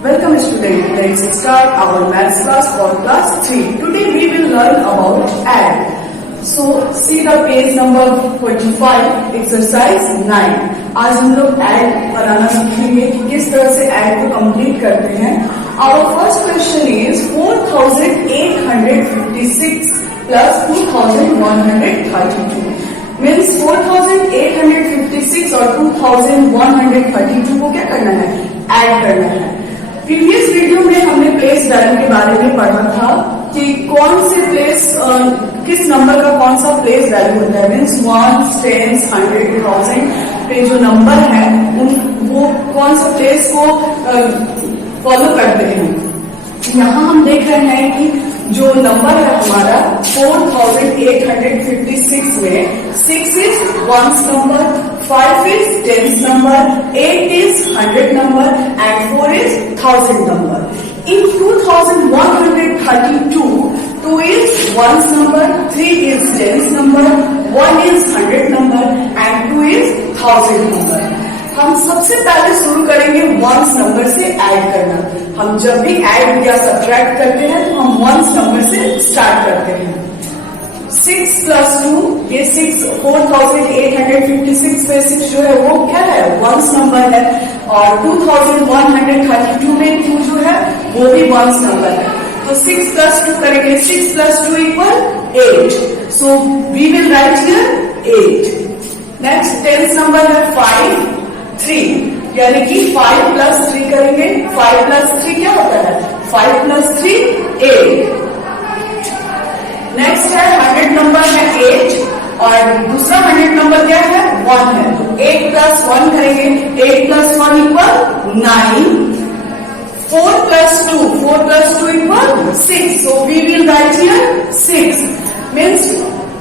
Welcome student, let's start our maths class for class 3. Today we will learn about add. So see the page number 45, exercise 9. आज हम लोग add बनाना सीखेंगे कि किस तरह से add को complete करते हैं. Our first question is 4856 plus 2132. Means 4856 और 2132 को क्या करना है? Add करना है. प्रीवियस वीडियो में हमने प्लेस वैल्यू के बारे में पढ़ा था कि कौन से प्लेस किस नंबर का कौन सा प्लेस वैल्यू होता है. मीन्स 1, 10, 100, 1000 पे जो नंबर है वो कौन सा प्लेस को फॉलो करते हैं. यहाँ हम देख रहे हैं कि जो नंबर है हमारा 4856 में 6 is ones number, 5 is tens number, 8 is 100 number and 4 is 1000 number. In 2132, 2 is ones number, 3 is tens number, 1 is 100 number and 2 is 1000 number. हम सबसे पहले शुरू करेंगे वंस नंबर से ऐड करना. हम जब भी ऐड या सब्ट्रैक्ट करते हैं तो हम वंस नंबर से स्टार्ट करते हैं. 6 plus 2 ये 4856 में 6 जो है वो क्या है? वंस नंबर है. और 2132 में 2 जो है वो भी वंस नंबर है. तो 6 plus 2 करेंगे. 6 plus 2 equal 8. So we will write here 8. Next tens number है 5, 3 यानी कि 5 plus 3 करेंगे. 5 plus 3 क्या होता है? 5 plus 3 8. नेक्स्ट है 100 नंबर है 8 और दूसरा 100 नंबर क्या है? 1 है. तो 8 plus 1 करेंगे. 8 plus 1 equal 9. 4 plus 2 equal 6. So we will write here 6. Means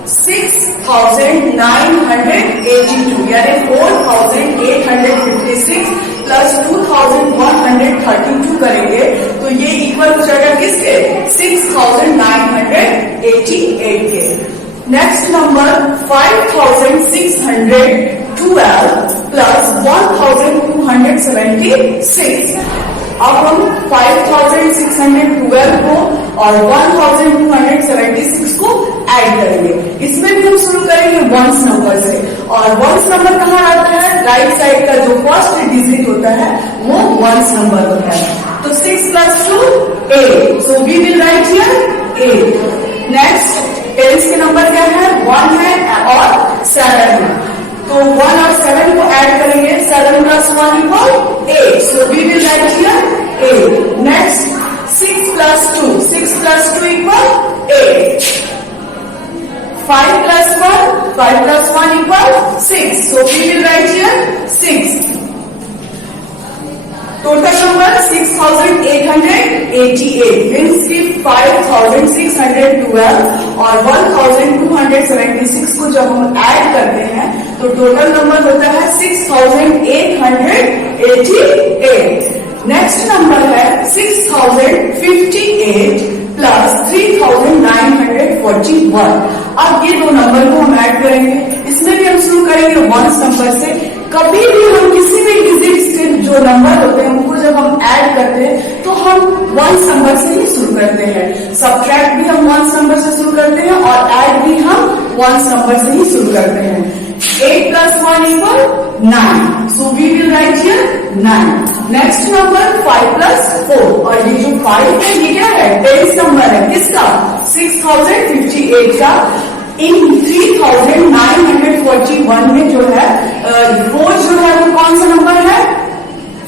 6982 यानी 4856 plus 2132 करेंगे तो ये इक्वल हो जाएगा किसके? 6988 के. Next number 5612 plus 1276. अब हम 5612 को और 1276 को ऐड करेंगे. इसमें भी हम शुरू करेंगे वंस नंबर से. और वंस नंबर कहाँ आता है? राइट साइड का जो फर्स्ट डिजिट होता है वो वंस नंबर होता है. तो 6 plus 2 8. So we will write here 8. Next tens के नंबर क्या है? 1 है और 7 है. तो 1 और 7 को ऐड करेंगे. 7 plus 1 equal 8. So we will write here 8. Next 6 plus 2 equal 8. 5 plus 1 equal 6. So we will write here 6. Total number 6888 means की 5612 और 1276 को जब हम ऐड करते हैं तो टोटल नंबर होता है 6888. नेक्स्ट नंबर है 6058 प्लस 3941. अब ये दो नंबर को हम ऐड करेंगे. इसमें भी हम शुरू करेंगे वंस नंबर से. कभी भी हम किसी भी डिजिट के जो नंबर होते हैं उनको जब हम ऐड करते हैं तो हम वंस नंबर से ही शुरू करते हैं. सब्ट्रैक्ट भी हम वंस नंबर से शुरू करते हैं और ऐड भी हम वंस नंबर से ही शुरू करते हैं. 8 plus 1 equal 9. So we will write here 9. Next number 5 plus 4 और ये जो 5 है ये क्या है? टेंस नंबर है. किसका? 6058 का. इन 3941 में जो है 4 जो है वो कौन सा नंबर है?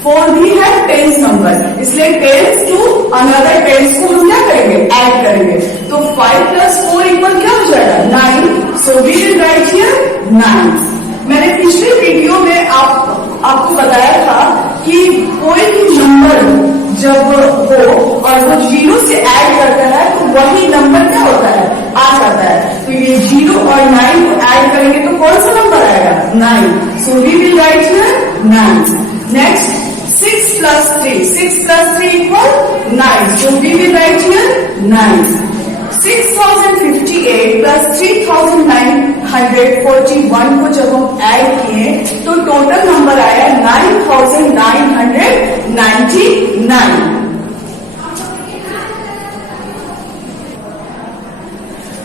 4 भी है टेंस नंबर. इसलिए टेंस टू अनदर टेंस को हम क्या करेंगे? ऐड करेंगे. तो 5 plus 4 equal क्या हो जाएगा? 9. So we will write here 9. मैंने पिछले वीडियो में आपको बताया था कि कोई भी नंबर जब हो और वो 0 से ऐड करता है तो वही नंबर क्या होता है? आ जाता है. तो ये 0 और 9 को ऐड करेंगे तो कौन सा नंबर आएगा? 9. So we will write here 9. Next 6 plus 3 equal 9. So we will write here 9. 6058 plus 3941 को जब हम ऐड किए तो टोटल नंबर आया 9999. 9.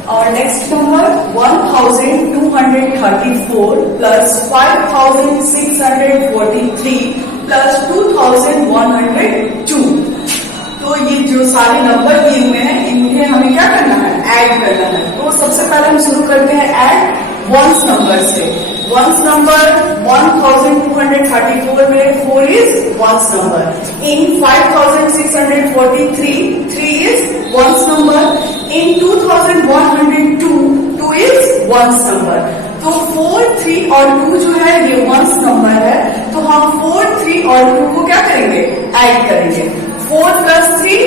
Our next number 1234 plus 5643 plus 2102. तो ये जो सारे नंबर दिए हुए हैं इन्हें हमें क्या करना है, ऐड करना है। तो सबसे पहले हम शुरू करते हैं ऐड वंस नंबर से। वंस नंबर 1234 में 4 is ones number. In 5643 3 is ones number. In 2102 2 is ones number. तो 4, 3 और 2 जो है ये वंस नंबर है, तो हम 4, 3 और 2 को क्या करेंगे, ऐड करेंगे। 4 plus 3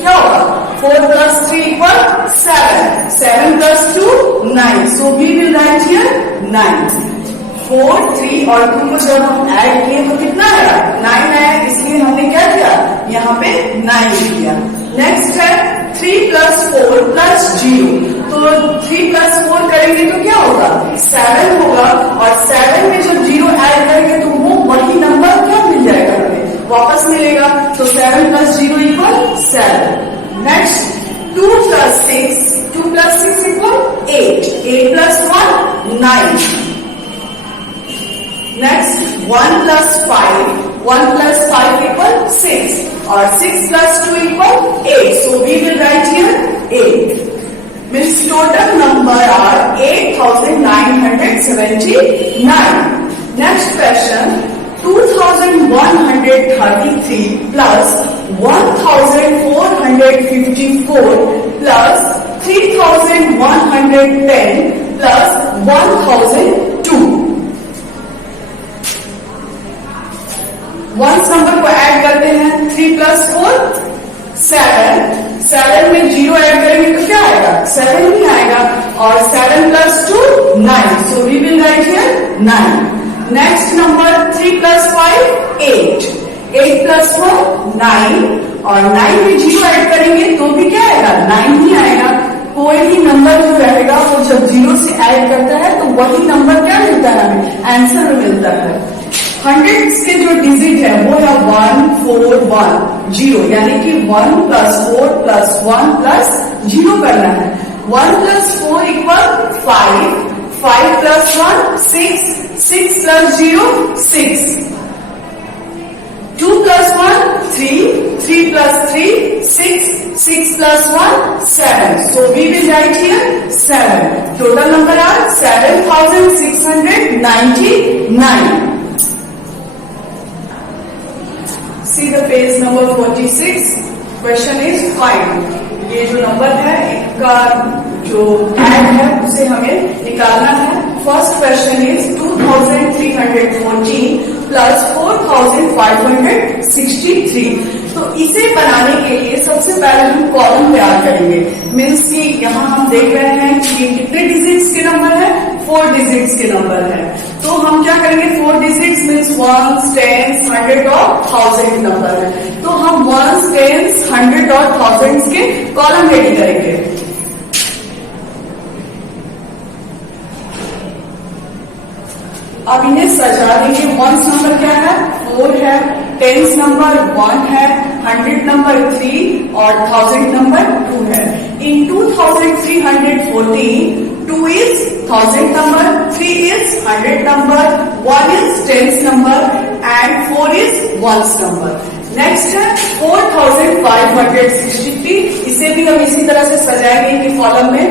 क्या होगा, 4 plus 3 equal 7, 7 plus 2 9, so we will write here 9। 4, 3 और 2 को जब हम ऐड किए तो कितना आया, 9 आया, इसलिए हमने क्या किया, यहाँ पे 9 किया। नेक्स्ट है 3 plus 4 plus 0, तो 3 plus 4 करेंगे तो क्या होगा, 7 होगा, और 7 में जब 0 ऐड करेंगे तो वो वही नंबर क्या मिल जाएगा, हमें वापस मिलेगा। तो 7 plus 0 equal 7। Next 2 plus 6 equal 8, 8 plus 1 9। Next 1 plus 5 equal 6, और 6 plus 2 equal 8, so we will write here 8। Means total number are 8979। Next question 2133 plus 1454 plus 3110 plus 1002। Once number को ऐड करते हैं। 3 plus 4 7, 7 में 0 ऐड करेंगे तो क्या आएगा, 7 ही आएगा, और 7 plus 2 9, so we will write here 9। Next number 3 plus 5 8, 8 plus 1 9, और 9 में 0 ऐड करेंगे तो भी क्या आएगा, 9 ही आएगा। कोई भी नंबर जो रहेगा वो जब 0 से ऐड करता है तो वही नंबर क्या मिलता है, हमें आंसर में मिलता है। 100 के जो डिजिट है वो है 1 4 1 0, यानी कि 1 plus 4 plus 1 plus 0 करना है। 1 plus 4 equal 5, 5 plus 1 6, 6 plus 0 6, 2 plus 1 3, 3 plus 3 6, 6 plus 1 7, so we will write here 7। Total number are 7699। See the page number 46. Question is find। ये जो नंबर है इनका जो ऐड है उसे हमें निकालना है। First question is 2314 plus 4563। तो इसे बनाने के लिए सबसे पहले हम कॉलम तैयार करेंगे। मीन्स कि यहाँ हम देख रहे हैं कि कितने डिजिट्स के नंबर है, 4 डिजिट्स के नंबर है। तो हम क्या करेंगे, 4 डिजिट्स मीन्स 1s 10s 100 और 1000 नंबर है, तो हम 1s 10s 100 और 1000 के कॉलम रेडी करेंगे। अब इन्हें सजा देंगे। 1s नंबर क्या है, 4 है, 10s नंबर 1 है, 100 नंबर 3 और 1000 नंबर 2 है। इन 2314 2 is 1000 number, 3 is 100 number, 1 is 10s number and 4 is 1s number। Next है 4563। इसे भी हम इसी तरह से सजाएंगे कि कॉलम में।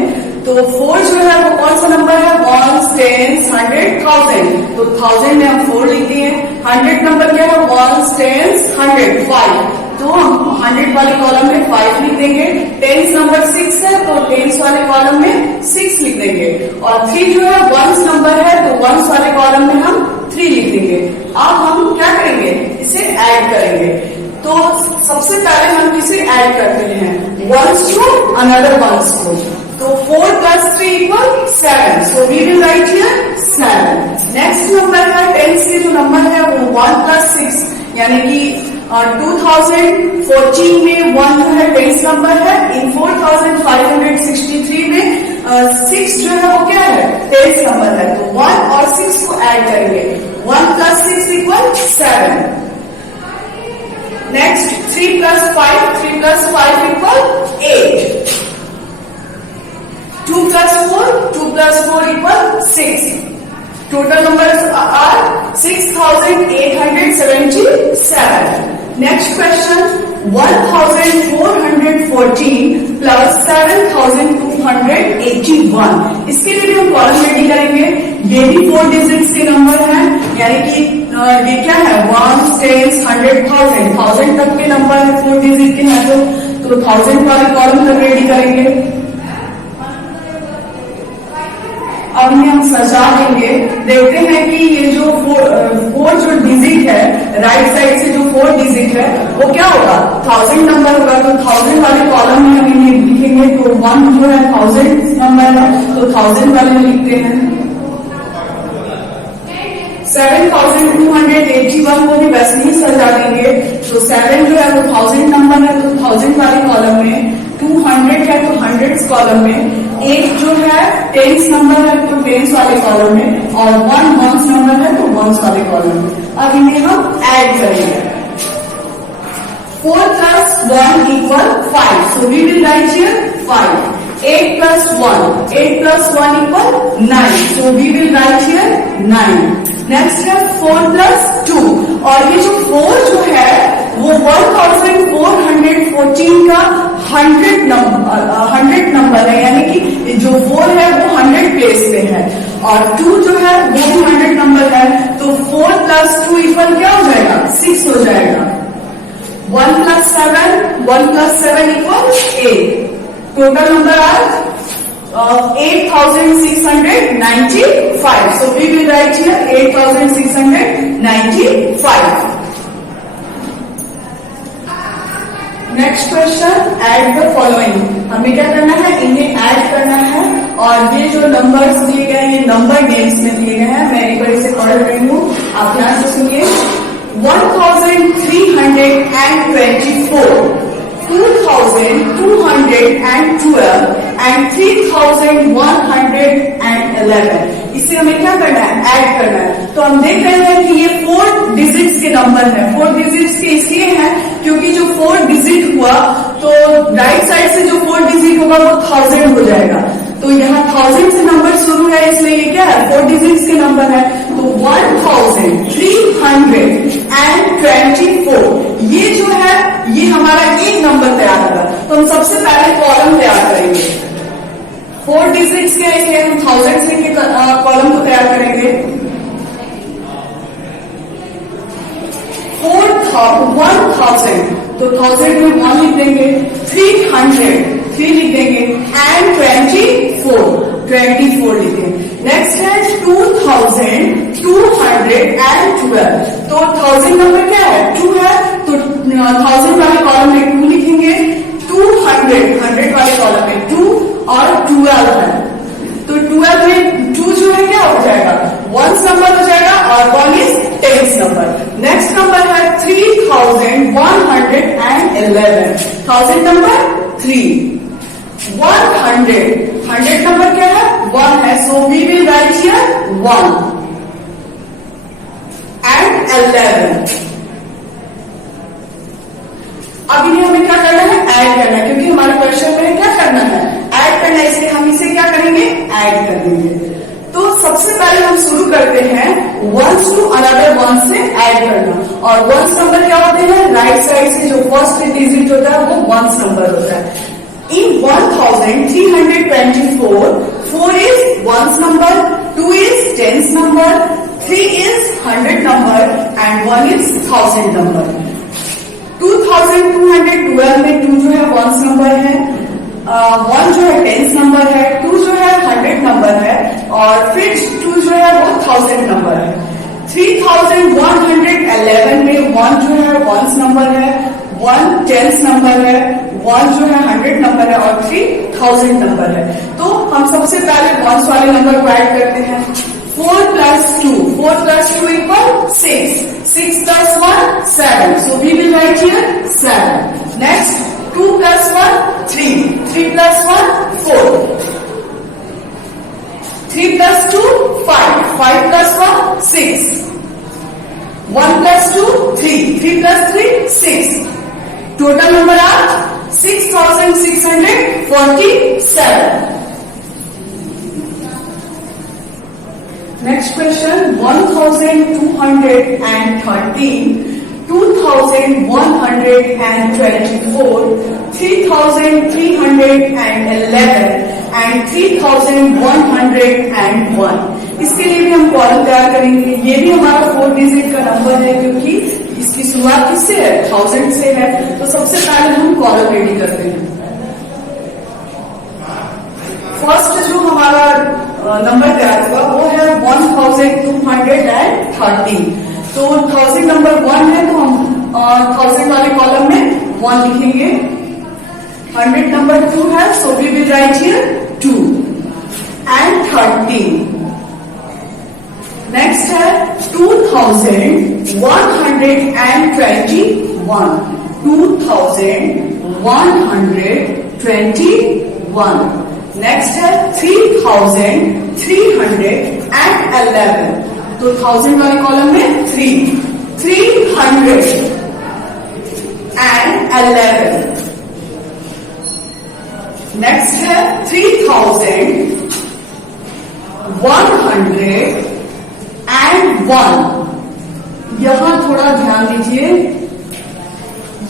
तो 4 जो है वो कौन सा नंबर है, 1s 10s 100 1000, तो 1000 में हम 4 लिख दिए। 100 नंबर क्या है, 1s 10s 100 5, तो हम 100 वाले कॉलम में 5 लिख देंगे। 10s नंबर 6 है तो 10s वाले कॉलम में 6 लिख देंगे। और 3 जो है 1s नंबर है तो 1s वाले कॉलम में हम 3 लिख देंगे। अब हम क्या करेंगे, इसे ऐड करेंगे। तो सबसे पहले हम इसे ऐड करते हैं, 1s to another 1s को। तो 4 plus 3 equal 7, so we will write here 7। Next number है 10s के जो नंबर है वो 1 plus 6, यानी कि 2014 में 1 जो है 10s नंबर है। इन 4563 में 6 जो है वो क्या है, 10s नंबर है, तो 1 और 6 को ऐड करेंगे। 1 plus 6 equal 7। Next 3 plus 5, 3 plus 5 equal 8. 2 plus 4, 2 plus 4 equal 6. Total numbers are 6,877. Next question, 1,414 plus 7,281. इसके लिए भी हम कॉलम रेडी करेंगे। ये भी 4 डिजिट्स के नंबर हैं, यानी कि ये क्या है, 1, 10, 100, 1000 तक के नंबर है, 4 डिजिट के हैं, तो 1000 वाले कॉलम तक रेडी करेंगे। अब इन्हें हम सजा देंगे। देखते हैं कि ये जो 4 जो डिजिट है, राइट साइड से जो 4 डिजिट है वो क्या होगा, 1000 नंबर होगा। तो 1000 वाले कॉलम में हम इन्हें लिखेंगे। तो 1 जो है 1000 नंबर है, तो 1000 वाले में लिखते हैं। 7,281 को भी वैसे ही सजा देंगे। तो 7 जो है वो 1000 नंबर है, तो 1000 वाले कॉलम में, 200 है तो 100 कॉलम में, 8 जो है 10 नंबर है तो 10 वाले कॉलम में, और 1 वंस नंबर है तो वंस वाले कॉलम में। अब इन्हें हम ऐड करेंगे। 4 plus 1 equal 5. So we will write here 5. 8 plus 1 equal 9. So we will write here 9. Next है 4 plus 2. और ये जो 4 जो है वो 1,414 का 100 नंबर है, यानी कि जो 4 है वो 100 प्लेस पे है, और 2 जो है वो भी 100 नंबर है। तो 4 plus 2 equal क्या हो जाएगा, 6 हो जाएगा। 1 plus 7 equal 8. Total number are 8,695. So we will write here 8,695. Next question, add the following. हमें क्या करना है, इन्हें ऐड करना है। और ये जो नंबर्स दिए गए हैं, नंबर नेम्स में दिए गए हैं, मैं एक बार इसे पढ़ रही हूँ, आप ध्यान से सुनिए। 1,324, 2,212 and 3,111। इससे हमें क्या करना है, ऐड करना है। तो हम देख रहे हैं कि ये 4 डिजिट्स के नंबर हैं। 4 डिजिट्स के इसलिए हैं क्योंकि जो 4 डिजिट हुआ तो राइट साइड से जो 4 डिजिट होगा वो 1000 हो जाएगा। तो यहाँ 1000 से नंबर शुरू है, इसलिए ये क्या है, 4 डिजिट्स के नंबर है। तो 1,324 ये जो है ये हमारा एक नंबर तैयार होगा। तो हम सबसे पहले कॉलम तैयार करेंगे। 4 डिजिट्स के इसलिए हम 1000 से कॉलम को तैयार करेंगे। 1,000 तो 1000 में 1 लिख देंगे, 300 3 लिख देंगे, एंड 24 लिख देंगे। नेक्स्ट है 2,212। तो 1000 नंबर क्या है, 2 है, तो 1000 वाले कॉलम में 2 लिखेंगे। 100 वाले कॉलम में 2 और 12 है, तो 12 में 2 जो है क्या हो जाएगा, 1 नंबर हो जाएगा, और 1 इज 10 नंबर। नेक्स्ट नंबर है 3,111। 1000 नंबर 3, 100 नंबर क्या है, 1 है। So we will write here 1 and 11। अब इन्हें हमें क्या करना है, ऐड करना है, क्योंकि हमारे क्वेश्चन में क्या करना है, ऐड करना है, इसलिए हम इसे क्या करेंगे, ऐड कर देंगे। तो सबसे पहले हम शुरू करते हैं 1 to another 1 से ऐड करना। और 1 नंबर क्या होते हैं, राइट साइड से जो फर्स्ट डिजिट होता है वो 1 नंबर होता है। In 1,324, 4 is 1's number, 2 is 10's number, 3 is 100 number, and 1 is 1000 number। 2,212 में 2 जो है 1's number है, 1 जो है 10's नंबर है, 2 जो है 100 नंबर है, और फिर 2 जो है वो 1000 नंबर है। 3,111 में 1 जो है 1's नंबर है, 1 10's नंबर है, 1 जो है 100 नंबर है, और 3 1000 नंबर है। तो हम सबसे पहले 1s वाले नंबर को ऐड करते हैं। 4 plus 2 equal 6. 6 plus 1 7. So we will write here 7. Next 2 plus 1 3. 3 plus 1 4. 3 plus 2 5. 5 plus 1 6. 1 plus 2 3. 3 plus 3 6. Total number are 6,647. Next question, 1,213, 2,124, 3,311 and 3,101. इसके लिए भी हम कॉलम तैयार करेंगे। ये भी हमारा 4 डिजिट का नंबर है क्योंकि इसकी शुरुआत किससे है? 1000 से है। तो सबसे पहले हम कॉलम रेडी करते हैं। फर्स्ट जो हमारा नंबर तैयार होगा वो है 1,213। तो 1000 नंबर 1 है तो हम 1000 वाले कॉलम में 1 लिखेंगे। 100 नंबर 2 है, so we will write here 2 and 13। Next है 2,121, 2,121। नेक्स्ट है 3,311। तो 1000 वाले कॉलम में 311। नेक्स्ट है 3,101। यहां थोड़ा ध्यान दीजिए,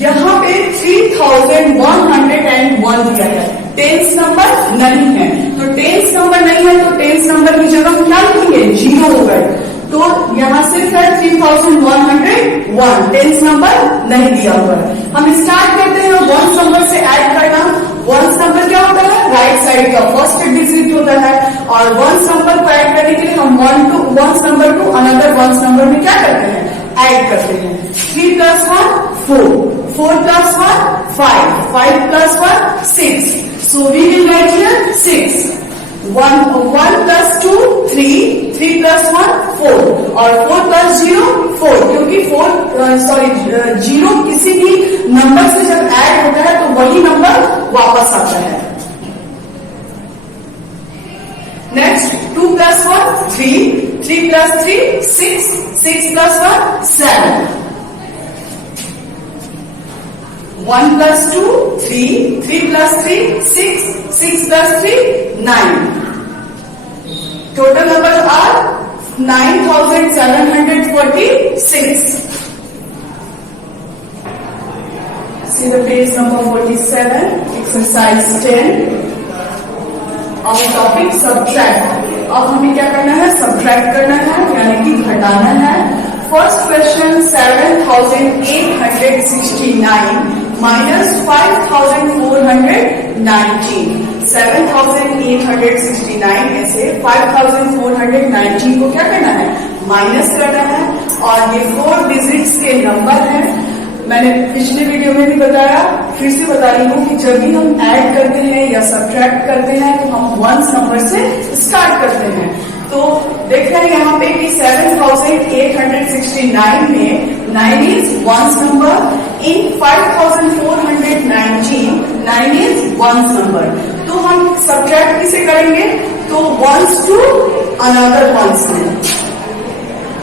यहां पे 3,101 दिया है, टेंस नंबर नहीं है। तो टेंस नंबर नहीं है तो टेंस नंबर की जगह हम क्या लिखेंगे? 0 हो गए। तो यहां सिर्फ है 3,101, टेंस नंबर नहीं दिया हुआ है। हम स्टार्ट करते हैं 1 नंबर से ऐड करना। 1 नंबर क्या होता है? राइट साइड का फर्स्ट डिजिट होता है। और 1 नंबर को ऐड करने के लिए हम 1 नंबर टू अनदर 1 नंबर में क्या करते हैं? ऐड करते हैं। 3 + 1 4, 4 + 1 5, 5 + 1 6. So we will write here 6. 1 + 2 3, 3 + 1 4 और 4 + 0 4, क्योंकि 0 किसी भी नंबर से जब ऐड होता है तो वही नंबर वापस आता है। Next 2 + 1 3, 3 + 3 6, 6 + 1 7, 1 + 2 3, 3 + 3 6, 6 + 3 9. Total numbers are 9,746. See the page number 47, exercise 10. Our topic subtract. अब हमें क्या करना है? सब्ट्रैक्ट करना है, यानी कि घटाना है। First question 7,869 minus 5,419. 7,869 में से 5,419 को क्या करना है? माइनस करना है। और ये 4 डिजिट्स के नंबर हैं। मैंने पिछले वीडियो में भी बताया, फिर से बता रही हूँ कि जब भी हम ऐड करते हैं या सब्ट्रैक्ट करते हैं तो हम 1 नंबर से स्टार्ट करते हैं। तो देख रहे हैं यहाँ पे कि 7,869 में 9 is 1 number, in 5,419 9 is 1 number. तो हम सब्ट्रैक्ट किसे करेंगे? तो 1s टू अनदर 1s में।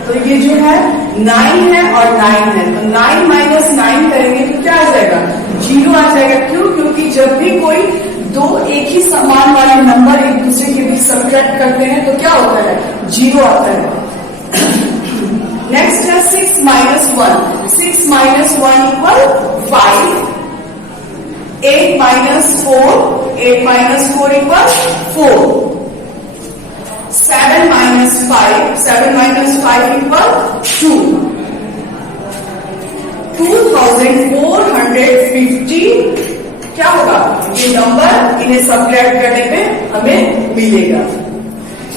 तो ये जो है 9 है और 9 है, तो 9 - 9 करेंगे तो क्या आ जाएगा? 0 आ जाएगा। क्यों? क्योंकि जब भी कोई दो एक ही समान वाले नंबर एक दूसरे के बीच सब्ट्रैक्ट करते हैं तो क्या होता है? 0 आता है। नेक्स्ट है 6 - 1, 6 - 1 = 5, 8 - 4, 8 - 4 = 4, 7 - 5, 7 - 5 = 2, 2,450 क्या होगा? ये नंबर इन्हें सब्ट्रैक्ट करने पे हमें मिलेगा।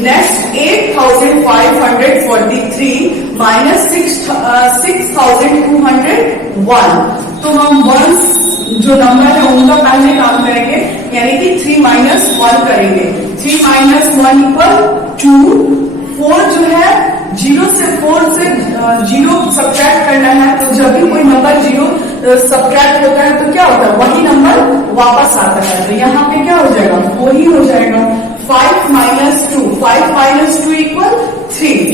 Next 8,543 minus 6,201. तो हम 1s जो नंबर है उनका पहले काम करेंगे, यानी कि 3 - 1 करेंगे। 3 - 1 = 2। 4 जो है 0 से 4 से 0 सब्ट्रैक्ट करना है। तो जब भी कोई नंबर 0 सब्ट्रैक्ट होता है तो क्या होता है? वही नंबर वापस आता है। तो यहाँ पे क्या हो जाएगा? 4 ही हो जाएगा। 5 - 2, 5 - 2 = 3,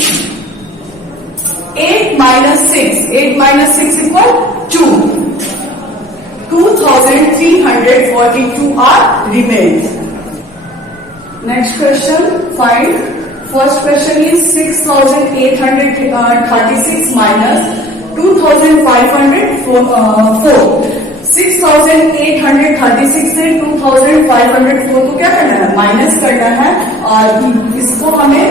8 - 6, 8 - 6 = 2, 2342 are remains. Next question, find. First question is 6836 minus 2504. 6836 से 2504 को क्या करना है, माइनस करना है, और इसको हमें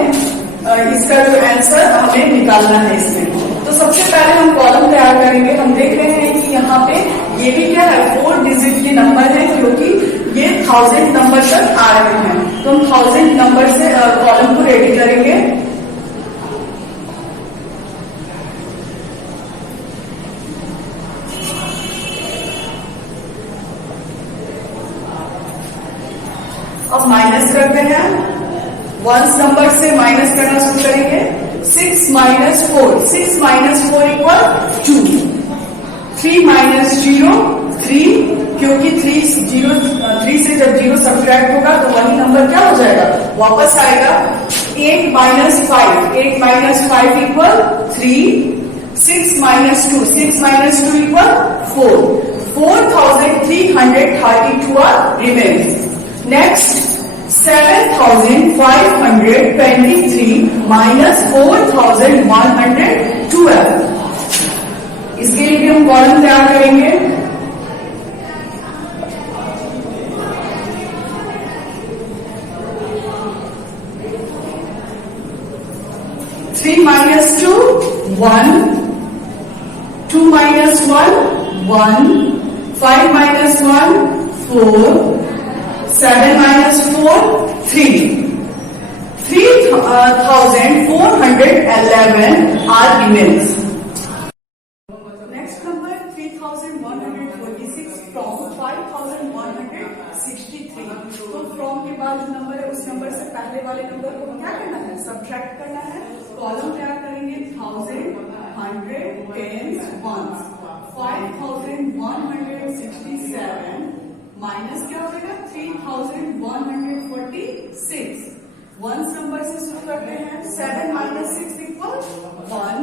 इसका जो आंसर हमें निकालना है इसमें। तो सबसे पहले हम कॉलम तैयार करेंगे। हम देख रहे हैं कि यहाँ पे ये भी क्या है, 4 डिजिट के नंबर है, क्योंकि ये 1000 नंबर तक आ रहे हैं। तो हम 1000 नंबर से कॉलम को रेडी करेंगे। अब माइनस करते हैं, 1 नंबर से माइनस करना शुरू करेंगे। 6 माइनस 4, 6 माइनस 4 इक्वल 2। 3 माइनस 0, 3, क्योंकि 3 से जब 0 सब्ट्रैक्ट होगा तो वही नंबर क्या हो जाएगा, वापस आएगा। 8 minus 5, 8 minus 5 equal 3। 6 minus 2, 6 minus 2 equal 4। 4332 are remains. Next 7523 minus 4112, इसके लिए भी हम कॉलम तैयार करेंगे। Three minus 2 1, 2 minus 1 1, 5 minus 1 4, 7 minus 4 3, 3411 are remains. Next number 3146 from 5163. तो फ्रॉम के बाद जो नंबर है उस नंबर से पहले वाले नंबर को क्या करना है, सब्ट्रैक्ट करना है। कॉलम तैयार करेंगे, 1000 100 10 ones, 5167 माइनस क्या हो जाएगा, 3146। 1 नंबर से शुरू करते हैं। 7 minus 6 equal 1,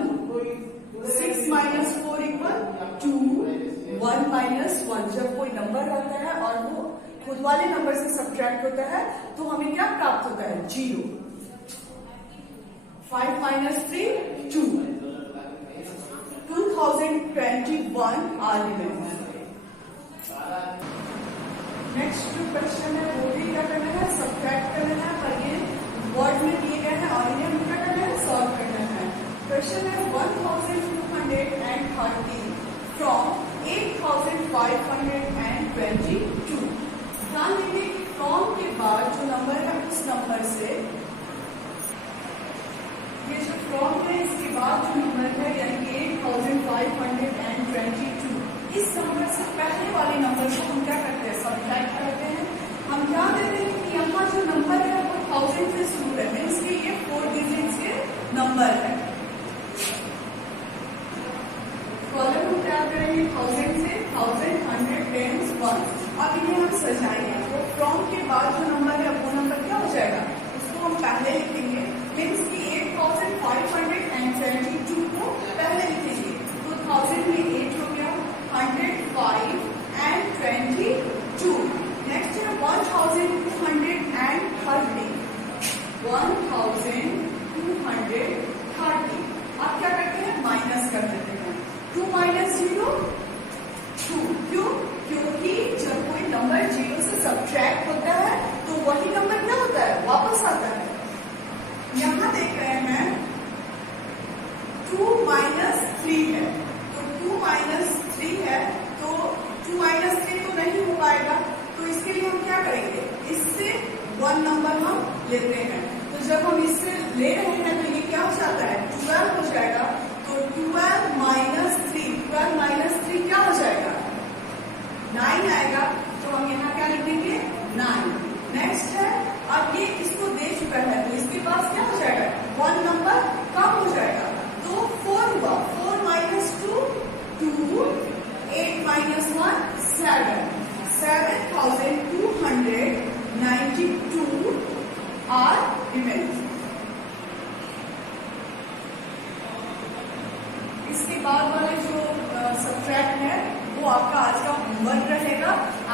6 minus 4 equal 2, 1 minus 1। जब कोई नंबर रहता है और वो खुद वाले नंबर से सब्ट्रैक्ट होता है तो हमें क्या प्राप्त होता है, 0। 5 माइनस 3 2, 2021 आर रिमेन्स। नेक्स्ट जो क्वेश्चन है वो भी क्या करना है, सब्ट्रैक्ट करना है, पर ये वर्ड में दिए गए हैं और इन्हें क्या करना है, सॉल्व करना है। क्वेश्चन है 1230 फ्रॉम 8522। ध्यान देंगे कि फ्रॉम के बाद जो नंबर है उस नंबर से, ये जो फ्रॉम है इसके बाद जो नंबर है यानी 8522, इस नंबर से पहले वाले नंबर को हम क्या करते हैं, सब्ट्रैक्ट करते हैं। हम ध्यान देते हैं कि यहाँ जो नंबर है वो 1000 से शुरू है, मीन्स कि ये 4 डिजिट्स के नंबर है। कॉलम हम तैयार करेंगे 1000 से 1000 100 10 1। अब इन्हें हम सजाएंगे, तो फ्रॉम के बाद जो नंबर है वो नंबर क्या हो जाएगा, उसको हम पहले लिखेंगे, मीन्स कि 8522 को पहले लिखेंगे। तो 1000 में 8 हो गया, 100 5 and 22। नेक्स्ट है 1230, 1230। अब क्या करते हैं, माइनस कर देते हैं। 2 माइनस 0 2, क्यों, क्योंकि जब कोई नंबर 0 से सब्ट्रैक्ट होता है तो वही नंबर क्या होता है, वापस आता है। यहां देख रहे हैं 2 माइनस 3 है, तो 2 माइनस 3 है, तो 2 माइनस 3 तो नहीं हो पाएगा, तो इसके लिए हम क्या करेंगे, इससे 1 नंबर हम लेते हैं। तो जब हम इससे ले रहे हैं तो ये क्या हो जाता है, 12 हो जाएगा। तो 12 माइनस 3, 12 माइनस 3 क्या हो जाएगा, 9 आएगा। तो हम यहाँ क्या लिखेंगे, 9। नेक्स्ट है, अब ये इसको दे चुका है तो इसके पास क्या हो जाएगा, 1 नंबर कम हो जाएगा, तो 4 हुआ। 4 माइनस 2 2, 8 माइनस 1 7, 7292 आर रिमेन्स। इसके बाद वाले जो सब्ट्रैक्ट है वो आपका आज का होमवर्क जाएगा